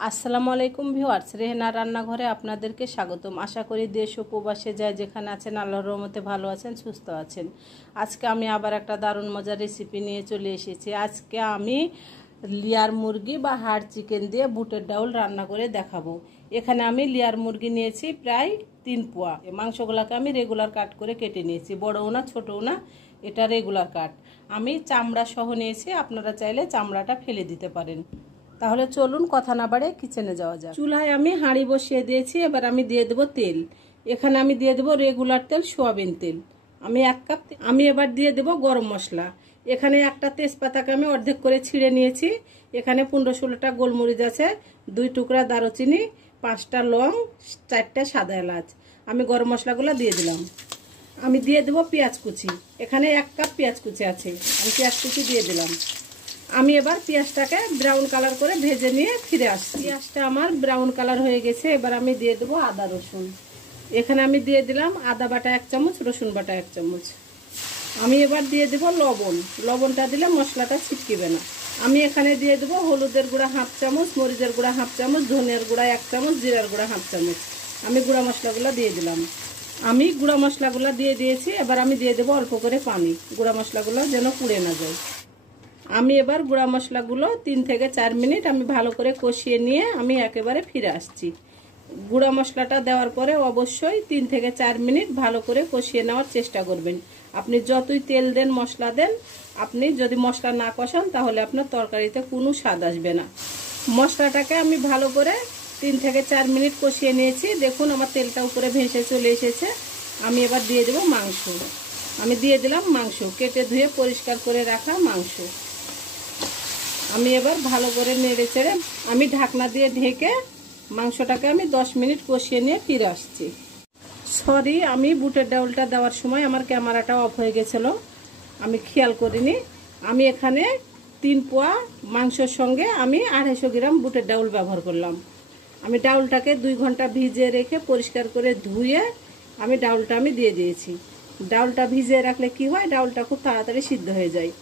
আসসালামু আলাইকুম ভিউয়ার্স, রেহেনা রান্নাঘরে আপনাদেরকে স্বাগতম। আশা করি দেশ ও প্রবাসে যায় যেখানে আছেন আল্লাহর রহমতে ভালো আছেন, সুস্থ আছেন। আজকে আমি আবার একটা দারুণ মজার রেসিপি নিয়ে চলে এসেছি। আজকে আমি লেয়ার মুরগি বা হাড় চিকেন দিয়ে বুটের ডাউল রান্না করে দেখাবো। এখানে আমি লেয়ার মুরগি নিয়েছি প্রায় 3 পোয়া। মাংসগুলোকে আমি রেগুলার কাট করে কেটে নিয়েছি, বড়ও না ছোটও না, এটা রেগুলার কাট। আমি চামড়া সহ নিয়েছি, আপনারা চাইলে চামড়াটা ফেলে দিতে পারেন। তাহলে চলুন কথা না বাড়ে কিচেনে যাওয়া যাক। চুলায় আমি হাঁড়ি বসিয়ে দিয়েছি, এবার আমি দিয়ে দেবো তেল। এখানে আমি দিয়ে দেবো রেগুলার তেল, সোয়াবিন তেল। আমি 1 কাপ। আমি এবার দিয়ে দেবো গরম মশলা। এখানে একটা তেজপাতাকে আমি অর্ধেক করে ছিঁড়ে নিয়েছি। এখানে 15-16টা গোলমরিচ আছে, 2 টুকরা দারুচিনি, 5টা লং, 4টা সাদা এলাচ। আমি গরম মশলাগুলো দিয়ে দিলাম। আমি দিয়ে দেবো পেঁয়াজ কুচি। এখানে 1 কাপ পেঁয়াজ কুচি আছে, আমি পেঁয়াজ কুচি দিয়ে দিলাম। আমি এবার পেঁয়াজটাকে ব্রাউন কালার করে ভেজে নিয়ে ফিরে আসছি। পেঁয়াজটা আমার ব্রাউন কালার হয়ে গেছে। এবার আমি দিয়ে দেবো আদা রসুন। এখানে আমি দিয়ে দিলাম আদা বাটা 1 চামচ, রসুন বাটা 1 চামচ। আমি এবার দিয়ে দেবো লবণ। লবণটা দিলে মশলাটা ছিটকিবে না। আমি এখানে দিয়ে দেবো হলুদের গুঁড়া 1/2 চামচ, মরিচের গুঁড়া 1/2 চামচ, ধনিয়ার গুঁড়া 1 চামচ, জিরার গুঁড়া 1/2 চামচ। আমি গুঁড়া মশলাগুলো দিয়ে দিলাম। আমি গুঁড়া মশলাগুলো দিয়ে দিয়েছি। এবার আমি দিয়ে দেবো অল্প করে পানি, গুঁড়া মশলাগুলো যেন পুড়ে না যায়। আমি এবার গুঁড়া মশলাগুলো 3 থেকে 4 মিনিট আমি ভালো করে কষিয়ে নিয়ে আমি একেবারে ফিরে আসছি। গুঁড়া মশলাটা দেওয়ার পরে অবশ্যই 3 থেকে 4 মিনিট ভালো করে কষিয়ে নেওয়ার চেষ্টা করবেন। আপনি যতই তেল দেন, মশলা দেন, আপনি যদি মশলা না কষান তাহলে আপনার তরকারিতে কোনো স্বাদ আসবে না। মশলাটাকে আমি ভালো করে 3 থেকে 4 মিনিট কষিয়ে নিয়েছি। দেখুন আমার তেলটা উপরে ভেসে চলে এসেছে। আমি এবার দিয়ে দেবো মাংস। আমি দিয়ে দিলাম মাংস, কেটে ধুয়ে পরিষ্কার করে রাখা মাংস। আমি এবার ভালো করে নেড়ে চেড়ে আমি ঢাকনা দিয়ে ঢেকে মাংসটাকে আমি 10 মিনিট কষিয়ে নিয়ে ফিরে আসছি। সরি, আমি বুটের ডাউলটা দেওয়ার সময় আমার ক্যামেরাটা অফ হয়ে গেছিলো, আমি খেয়াল করিনি। আমি এখানে 3 পোয়া মাংসের সঙ্গে আমি 250 গ্রাম বুটের ডাউল ব্যবহার করলাম। আমি ডাউলটাকে 2 ঘন্টা ভিজিয়ে রেখে পরিষ্কার করে ধুয়ে আমি ডাউলটা আমি দিয়ে দিয়েছি। ডাউলটা ভিজিয়ে রাখলে কি হয়, ডাউলটা খুব তাড়াতাড়ি সিদ্ধ হয়ে যায়।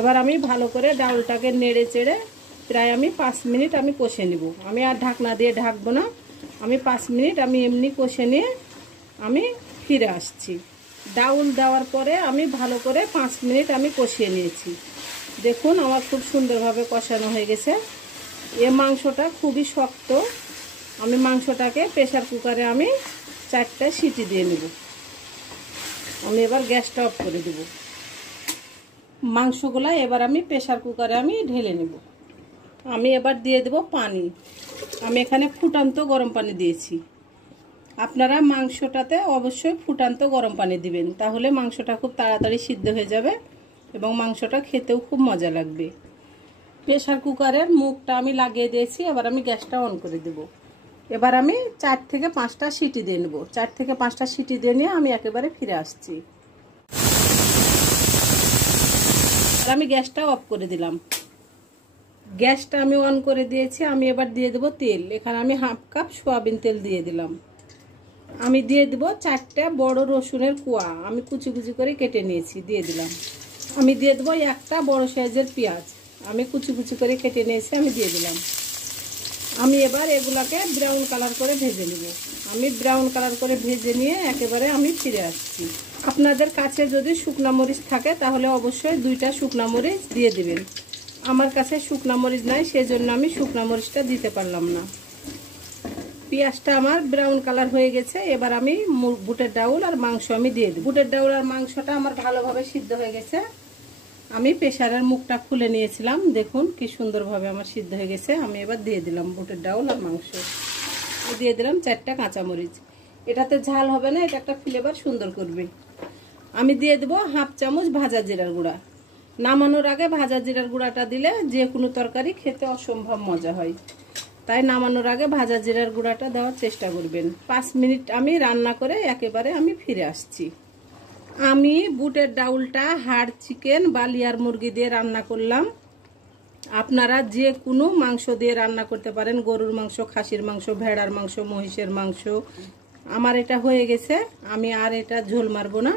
এবার আমি ভালো করে ডাউলটাকে নেড়ে চেড়ে প্রায় আমি 5 মিনিট আমি কষে নিব। আমি আর ঢাকনা দিয়ে ঢাকবো না। আমি 5 মিনিট আমি এমনি কষে নিয়ে আমি ফিরে আসছি। ডাউল দেওয়ার পরে আমি ভালো করে 5 মিনিট আমি কষিয়ে নিয়েছি। দেখুন আমার খুব সুন্দরভাবে কষানো হয়ে গেছে। এ মাংসটা খুবই শক্ত। আমি মাংসটাকে প্রেসার কুকারে আমি 4টা সিটি দিয়ে নেব। আমি এবার গ্যাসটা অফ করে দেব। মাংসগুলা এবার আমি প্রেসার কুকারে আমি ঢেলে নেব। আমি এবার দিয়ে দেব পানি। আমি এখানে ফুটান্ত গরম পানি দিয়েছি। আপনারা মাংসটাতে অবশ্যই ফুটান্ত গরম পানি দিবেন, তাহলে মাংসটা খুব তাড়াতাড়ি সিদ্ধ হয়ে যাবে এবং মাংসটা খেতেও খুব মজা লাগবে। প্রেসার কুকারের মুখটা আমি লাগিয়ে দিয়েছি। এবার আমি গ্যাসটা অন করে দেব। এবার আমি 4 থেকে 5টা সিটি দিয়ে নেব। 4 থেকে 5টা সিটি দিয়ে নিয়ে আমি একেবারে ফিরে আসছি। আমি গ্যাসটা অফ করে দিলাম। গ্যাসটা আমি অন করে দিয়েছি। আমি এবার দিয়ে দেবো তেল। এখানে আমি 1/2 কাপ সোয়াবিন তেল দিয়ে দিলাম। আমি দিয়ে দেবো 4টা বড় রসুনের কোয়া, আমি কুচি কুচি করে কেটে নিয়েছি, দিয়ে দিলাম। আমি দিয়ে দেবো 1টা বড় সাইজের পেঁয়াজ, আমি কুচি কুচি করে কেটে নিয়েছি, আমি দিয়ে দিলাম। আমি এবার এগুলাকে ব্রাউন কালার করে ভেজে নেব। আমি ব্রাউন কালার করে ভেজে নিয়ে একেবারে আমি ফিরে আসছি। আপনাদের কাছে যদি শুকনা মরিচ থাকে তাহলে অবশ্যই 2টা শুকনা মরিচ দিয়ে দিবেন। আমার কাছে শুকনা মরিচ নাই, সেজন্য আমি শুকনা মরিচটা দিতে পারলাম না। পেঁয়াজটা আমার ব্রাউন কালার হয়ে গেছে। এবার আমি বুটের ডাউল আর মাংস আমি দিয়ে দিই। বুটের ডাউল আর মাংসটা আমার ভালোভাবে সিদ্ধ হয়ে গেছে। আমি প্রেসারের মুখটা খুলে নিয়েছিলাম, দেখুন কি সুন্দরভাবে আমার সিদ্ধ হয়ে গেছে। আমি এবার দিয়ে দিলাম বুটের ডাউল আর মাংস। দিয়ে দিলাম 4টা কাঁচামরিচ। এটাতে ঝাল হবে না, এটা একটা ফ্লেভার সুন্দর করবে। আমি দিয়ে দেবো 1/2 চামচ ভাজা জিরার গুঁড়া। নামানোর আগে ভাজা জিরার গুঁড়াটা দিলে যে কোনো তরকারি খেতে অসম্ভব মজা হয়, তাই নামানোর আগে ভাজা জিরার গুঁড়াটা দেওয়ার চেষ্টা করবেন। 5 মিনিট আমি রান্না করে একেবারে আমি ফিরে আসছি। আমি বুটের ডাউলটা হাড় চিকেন বা লেয়ার মুরগি দিয়ে রান্না করলাম। আপনারা যে কোনো মাংস দিয়ে রান্না করতে পারেন, গরুর মাংস, খাসির মাংস, ভেড়ার মাংস, মহিষের মাংস। আমার এটা হয়ে গেছে, আমি আর এটা ঝোল মারবো না।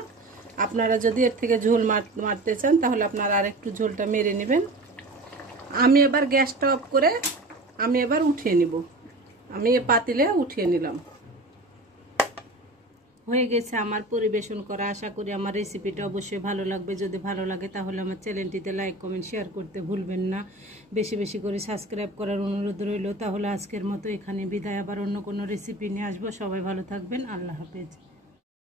আপনারা যদি এর থেকে ঝোল মারতে চান তাহলে আপনারা আর একটু ঝোলটা মেরে নেবেন। আমি এবার গ্যাসটা অফ করে আমি এবার উঠিয়ে নিব। আমি এ পাতিলে উঠিয়ে নিলাম। হয়ে গেছে আমার পরিবেশন করা। আশা করি আমার রেসিপিটা অবশ্যই ভালো লাগবে। যদি ভালো লাগে তাহলে আমার চ্যানেলটিতে লাইক কমেন্ট শেয়ার করতে ভুলবেন না। বেশি বেশি করে সাবস্ক্রাইব করার অনুরোধ রইল। তাহলে আজকের মতো এখানে বিদায়। আবার অন্য কোনো রেসিপি নিয়ে আসবো। সবাই ভালো থাকবেন। আল্লাহ হাফেজ।